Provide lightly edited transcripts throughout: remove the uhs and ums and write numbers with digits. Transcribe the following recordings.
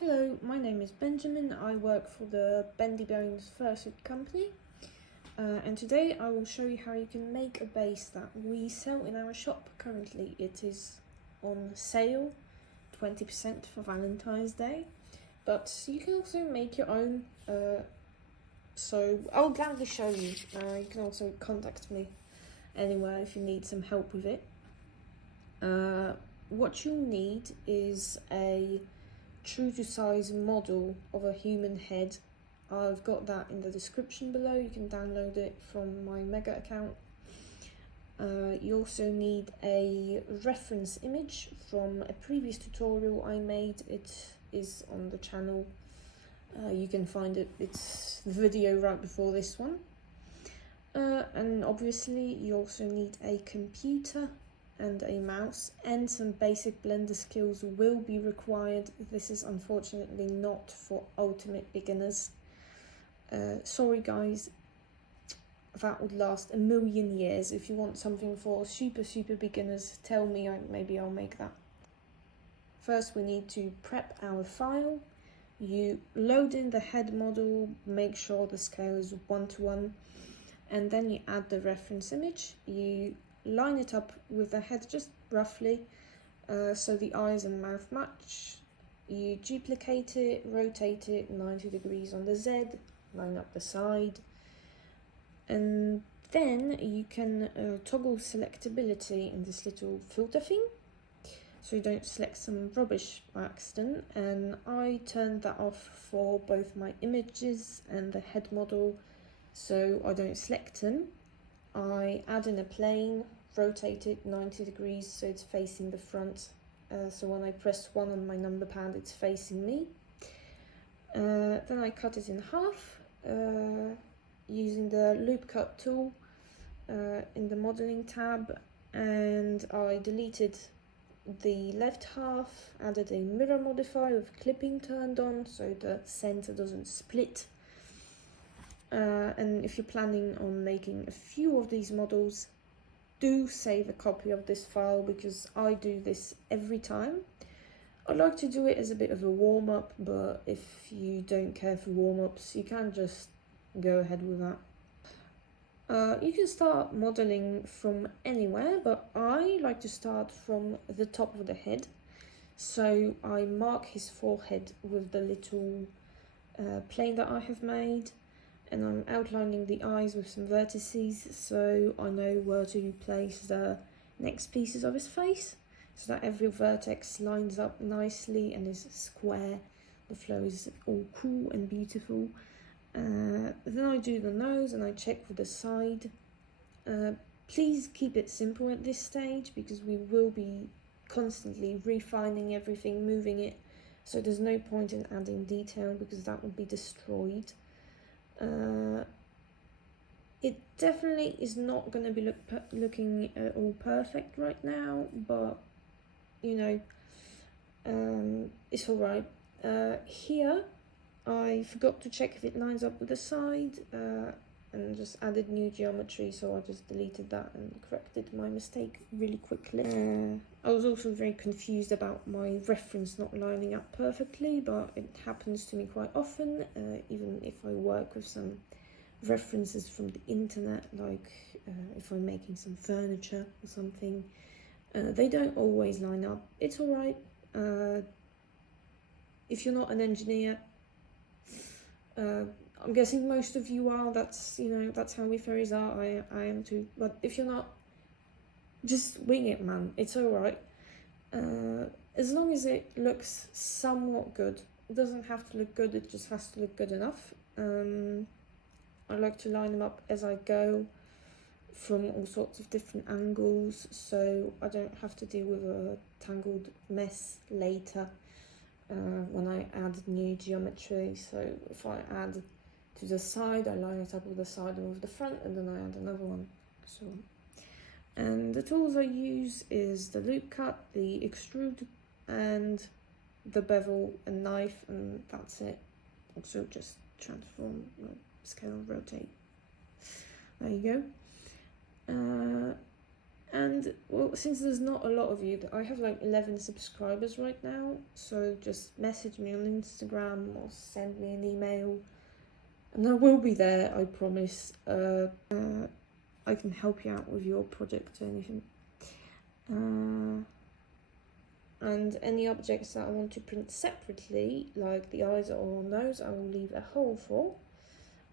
Hello, my name is Benjamin. I work for the Bendy Bones fursuit company, and today I will show you how you can make a base that we sell in our shop. Currently it is on sale, 20% for Valentine's Day, but you can also make your own, so I'll gladly show you. You can also contact me anywhere if you need some help with it. What you need is a true to size model of a human head. I've got that in the description below. You can download it from my Mega account. You also need a reference image from a previous tutorial I made. It is on the channel. You can find it. It's the video right before this one. And obviously you also need a computer and a mouse, and some basic Blender skills will be required. This is unfortunately not for ultimate beginners. Sorry guys, that would last a million years. If you want something for super beginners, tell me, maybe I'll make that. First we need to prep our file. You load in the head model, make sure the scale is 1:1, and then you add the reference image. You line it up with the head just roughly, so the eyes and mouth match. You duplicate it, rotate it 90 degrees on the Z, line up the side, and then you can toggle selectability in this little filter thing, so you don't select some rubbish by accident, and I turned that off for both my images and the head model, so I don't select them. I add in a plane, rotate it 90 degrees so it's facing the front, so when I press 1 on my number pad it's facing me. Then I cut it in half using the loop cut tool in the modeling tab, and I deleted the left half, added a mirror modifier with clipping turned on so the center doesn't split. And if you're planning on making a few of these models, do save a copy of this file, because I do this every time. I like to do it as a bit of a warm-up, but if you don't care for warm-ups, you can just go ahead with that. You can start modeling from anywhere, but I like to start from the top of the head. So I mark his forehead with the little plane that I have made, and I'm outlining the eyes with some vertices so I know where to place the next pieces of his face, so that every vertex lines up nicely and is square. The flow is all cool and beautiful. Then I do the nose and I check with the side. Please keep it simple at this stage, because we will be constantly refining everything, moving it, so there's no point in adding detail because that would be destroyed. It definitely is not going to be looking all perfect right now, but you know, it's alright. Here I forgot to check if it lines up with the side, and just added new geometry, so I just deleted that and corrected my mistake really quickly. I was also very confused about my reference not lining up perfectly, but it happens to me quite often, even if I work with some references from the internet, like if I'm making some furniture or something. They don't always line up. It's alright. If you're not an engineer, I'm guessing most of you are, that's how we fairies are. I am too, but if you're not, just wing it, man. It's alright. As long as it looks somewhat good. It doesn't have to look good, it just has to look good enough. I like to line them up as I go from all sorts of different angles, so I don't have to deal with a tangled mess later when I add new geometry. So if I add to the side, I line it up with the side and with the front, and then I add another one. So, and the tools I use is the loop cut, the extrude, and the bevel and knife, and that's it. Also just transform, scale, rotate. There you go. And well, since there's not a lot of you, I have like 11 subscribers right now, so just message me on Instagram or send me an email, and I will be there, I promise. I can help you out with your project or anything. And any objects that I want to print separately, like the eyes or nose, I will leave a hole for.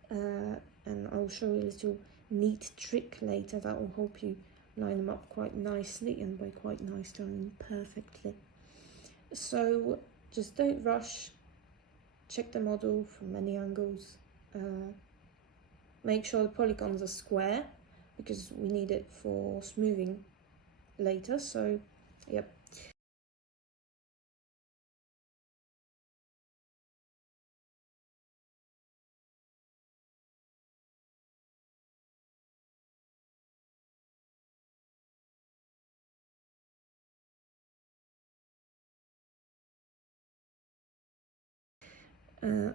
And I'll show you a little neat trick later that will help you line them up quite nicely, and by quite nicely I mean perfectly. So just don't rush, check the model from many angles, make sure the polygons are square because we need it for smoothing later, so yep.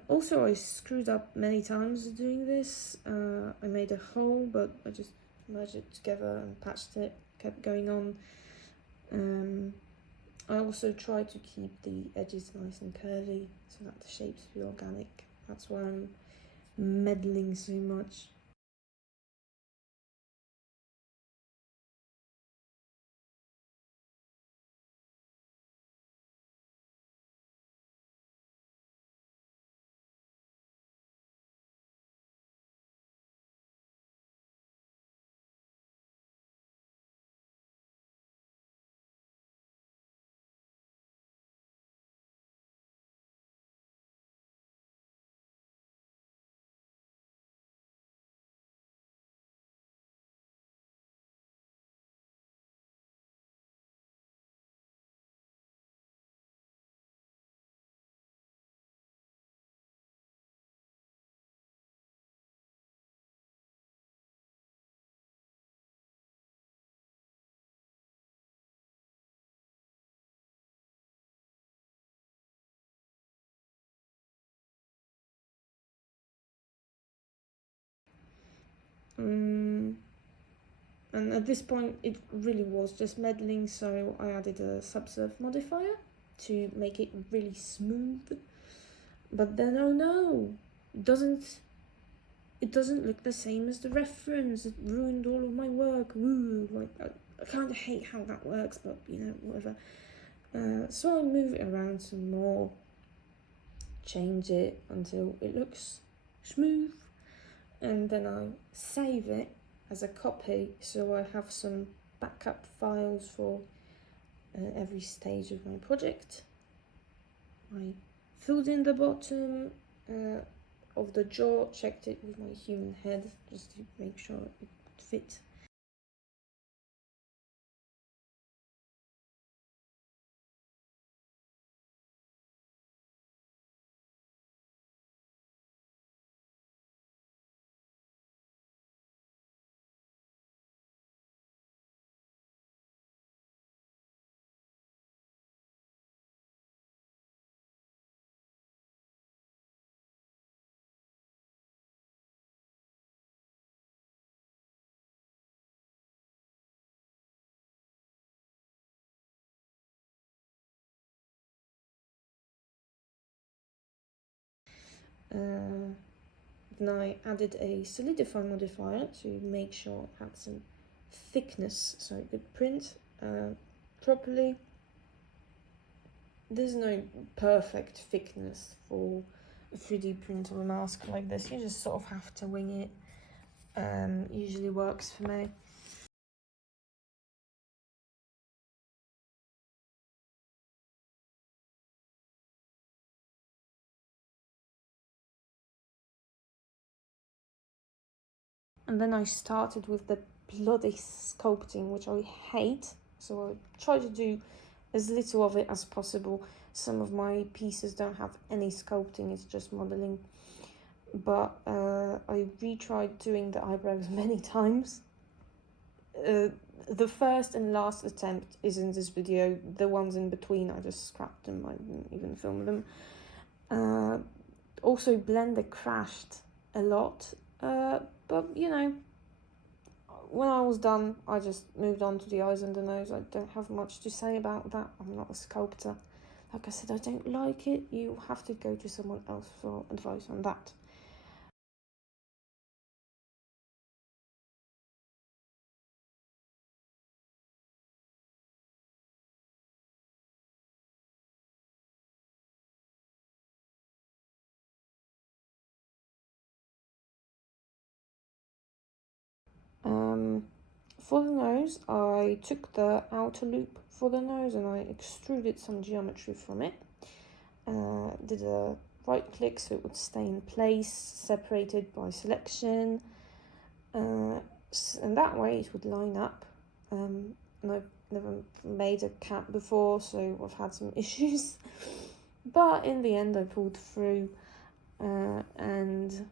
Also, I screwed up many times doing this. I made a hole, but I just merged it together and patched it, kept going on. I also try to keep the edges nice and curvy so that the shapes feel organic. That's why I'm meddling so much. And at this point it really was just meddling, so I added a subsurf modifier to make it really smooth. But then oh no, it doesn't look the same as the reference. It ruined all of my work. Woo! Like I kind of hate how that works, but you know, whatever. So I move it around some more, change it until it looks smooth, and then I save it as a copy, so I have some backup files for every stage of my project. I filled in the bottom of the jaw, checked it with my human head just to make sure it fit. Then I added a solidify modifier to make sure it had some thickness so it could print properly. There's no perfect thickness for a 3D print of a mask like this. You just sort of have to wing it. Usually works for me. And then I started with the bloody sculpting, which I hate. So I try to do as little of it as possible. Some of my pieces don't have any sculpting, it's just modeling. But I retried doing the eyebrows many times. The first and last attempt is in this video. The ones in between, I just scrapped them. I didn't even film them. Also, Blender crashed a lot. But, you know, when I was done, I just moved on to the eyes and the nose. I don't have much to say about that. I'm not a sculptor. Like I said, I don't like it. You have to go to someone else for advice on that. For the nose, I took the outer loop for the nose and I extruded some geometry from it. Did a right click so it would stay in place, separated by selection, and that way it would line up. And I've never made a cat before, so I've had some issues. But in the end, I pulled through, and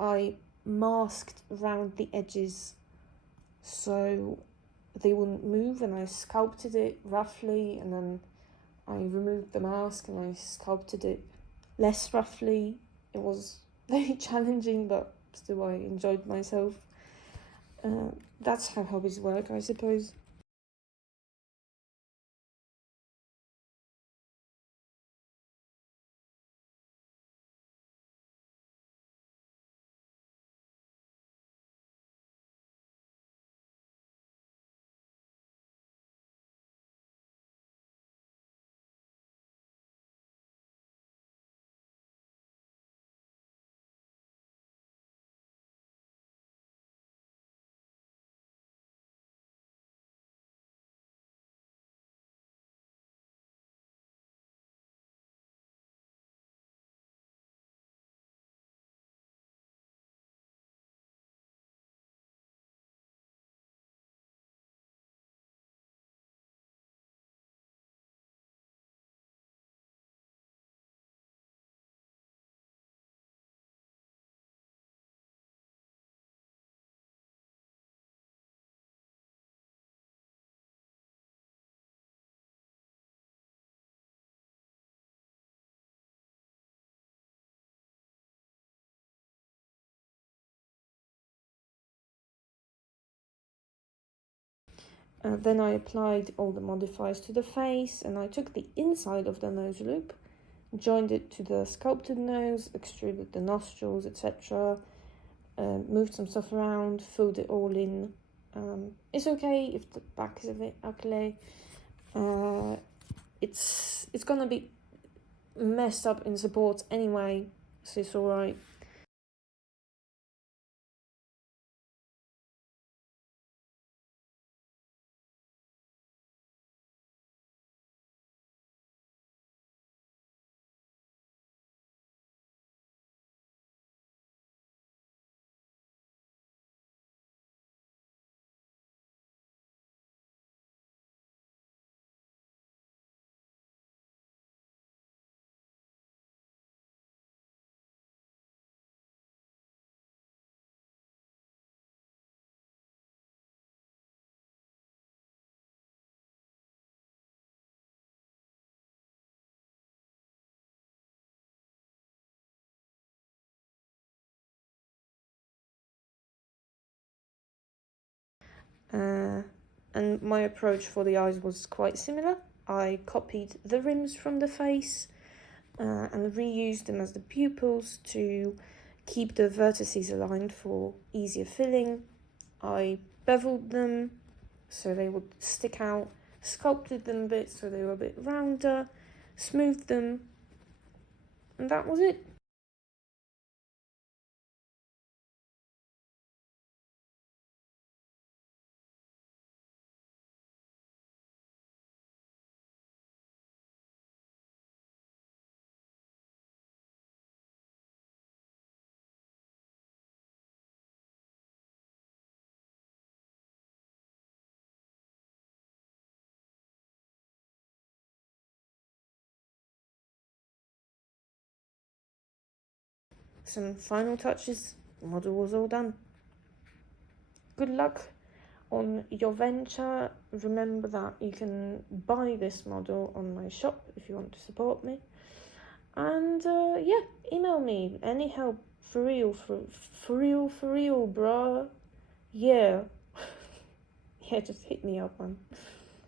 I masked around the edges so they wouldn't move, and I sculpted it roughly, and then I removed the mask and I sculpted it less roughly. It was very challenging, but still I enjoyed myself. That's how hobbies work, I suppose. Then I applied all the modifiers to the face, and I took the inside of the nose loop, joined it to the sculpted nose, extruded the nostrils, etc. Moved some stuff around, filled it all in. It's okay if the back is a bit ugly. It's gonna be messed up in support anyway, so it's alright. And my approach for the eyes was quite similar. I copied the rims from the face and reused them as the pupils to keep the vertices aligned for easier filling. I beveled them so they would stick out, sculpted them a bit so they were a bit rounder, smoothed them, and that was it. some final touches. The model was all done. Good luck on your venture. Remember that you can buy this model on my shop if you want to support me. And yeah, email me any help. For real, bruh. Yeah. Yeah, just hit me up, man.